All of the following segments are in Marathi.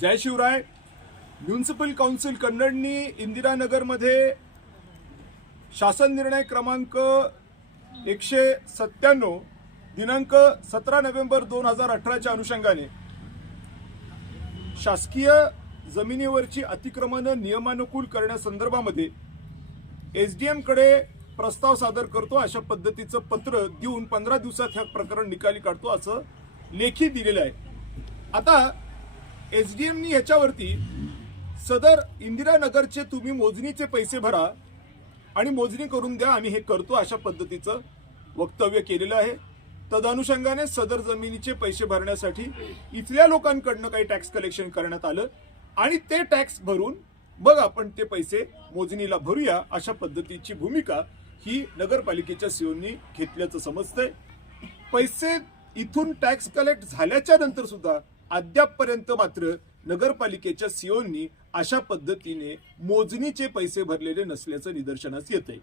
जय शिवराय। म्युनिसिपल काउन्सिल कन्नडनी इंदिरानगरमध्ये शासन निर्णय क्रमांक 197 दिनांक 17 नोव्हेंबर 2018 च्या अनुषंगाने शासकीय जमिनीवरची अतिक्रमण नियमानुकूल करण्यासंदर्भामध्ये एसडीएम कडे प्रस्ताव सादर करतो अशा पद्धतीचं पत्र देऊन 15 दिवसात हे प्रकरण निकाली काढतो असं लेखी दिलेलं आहे। आता एसडीएमनी याच्यावरती सदर इंदिरानगरचे तुम्ही मोजणीचे पैसे भरा आणि मोजणी करून द्या, आम्ही हे करतो अशा पद्धतीचं वक्तव्य केलेलं आहे। तदनुषंगाने सदर जमिनीचे पैसे भरण्यासाठी इथल्या लोकांकडनं काही टॅक्स कलेक्शन करण्यात आलं आणि ते टॅक्स भरून मग आपण ते पैसे मोजणीला भरूया अशा पद्धतीची भूमिका ही नगरपालिकेच्या सीओनी घेतल्याचं समजतंय। पैसे इथून टॅक्स कलेक्ट झाल्याच्या नंतर सुद्धा अद्यापपर्यंत मात्र नगरपालिकेच्या सीओनी अशा पद्धतीने मोजणीचे पैसे भरलेले नसल्याचं निदर्शनास येतंय।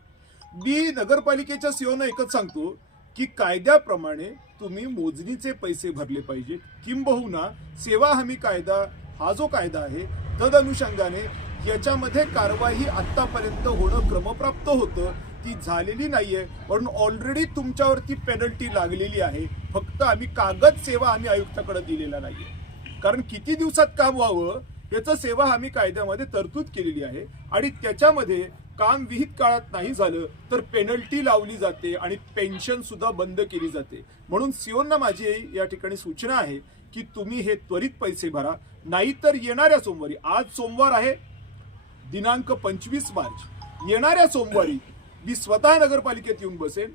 मी नगरपालिकेच्या सीओना एकच सांगतो की कायद्याप्रमाणे तुम्ही मोजणीचे पैसे भरले पाहिजेत, किंबहुना सेवा हमी कायदा हा जो कायदा आहे तदनुषंगाने याच्यामध्ये कारवाई आतापर्यंत होणं क्रमप्राप्त होतं, ती झालेली नाहीये म्हणून ऑलरेडी तुमच्यावरती पेनल्टी लागलेली आहे। फक्त आम्ही कागद सेवा हमी आयुक्ताकडे दिलेला नाहीये, कारण किती दिवसात काम व्हावं याचं सेवा हमी कायद्यामध्ये तरतूद केलेली आहे आणि त्याच्यामध्ये काम विहित काळात नाही झालं तर पेनल्टी लावली जाते आणि पेन्शन सुद्धा बंद केली जाते। म्हणून सीओना माझी या ठिकाणी सूचना आहे की तुम्ही हे त्वरित पैसे भरा, नाहीतर येणाऱ्या सोमवारी, आज सोमवार आहे दिनांक 25 मार्च, येणाऱ्या सोमवारी मी स्वतः नगरपालिकेत येऊन बसेन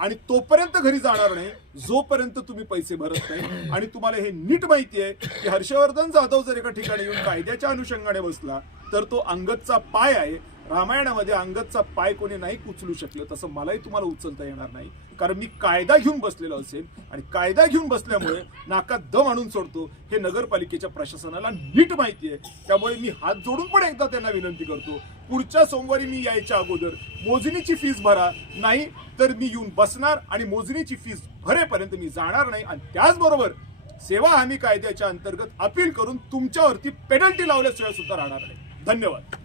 आणि तोपर्यंत घरी जाणार नाही जोपर्यंत तुम्ही पैसे भरत नाही। आणि तुम्हाला हे नीट माहिती आहे की हर्षवर्धन जाधव जर एका ठिकाणी येऊन कायद्याच्या अनुषंगाने बसला तर तो अंगदचा पाय आहे। रामायणामध्ये अंगदचा पाय कोणी नाही उचलू शकलं, तसं मलाही तुम्हाला उचलता येणार नाही, कारण मी कायदा घेऊन बसलेलो असेल आणि कायदा घेऊन बसल्यामुळे नाकात दम आणून सोडतो हे नगरपालिकेच्या प्रशासनाला नीट माहिती आहे। त्यामुळे मी हात जोडून पण एकदा त्यांना विनंती करतो, पुढच्या सोमवारी मी यायच्या अगोदर मोजणीची फीस भरा, नाही तर मी येऊन बसणार आणि मोजणीची फीस भरेपर्यंत मी जाणार नाही। आणि त्याचबरोबर सेवा हमी कायद्याच्या अंतर्गत अपील करून तुमच्यावरती पेनल्टी लावल्याशिवाय सुद्धा राहणार नाही। धन्यवाद।